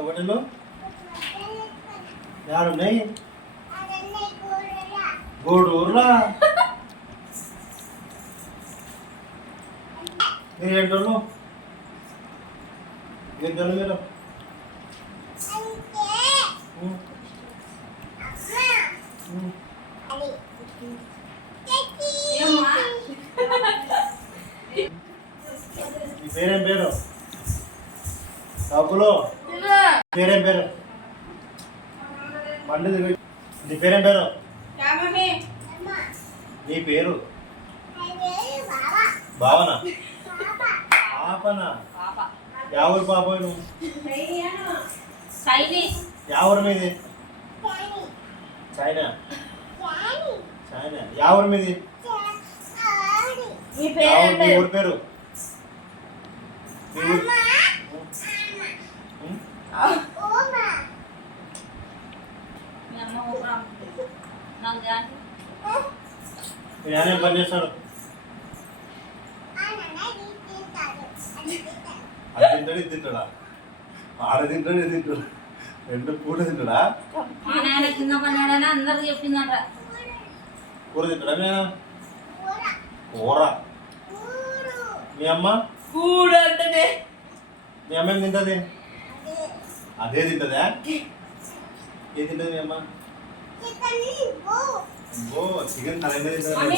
ఒకటిలో యాడున్నాయి గూడూరులా మీరేంటోళ్ళు ఇద్దరు మీరు మీ పేరేం పేరు డబ్బులు పేరేం పేరు పండుగ నీ పేరేం పేరు నీ పేరు భావన పాపనా ఎవరు పాప నువ్వు ఎవరి మీది చైనా చైనా ఎవరి మీది మీ ఊరి పేరు మీ ఊరు మీ నాన్న ఏం పని చేస్తాడు అది తింటాడు ఇది తింటాడా ఆడ తింటాడు ఇది తింటాడు రెండు పూట తింటాడా అందరు చెప్పిందంట కూర తింటాడా మీ నాన్న కూర మీ అమ్మ కూడు అంటే మీ అమ్మ ఏం తింటుంది అదే తింటుందా ఏం తింటుంది మీ అమ్మ చికెన్ తల మీద తింటుంది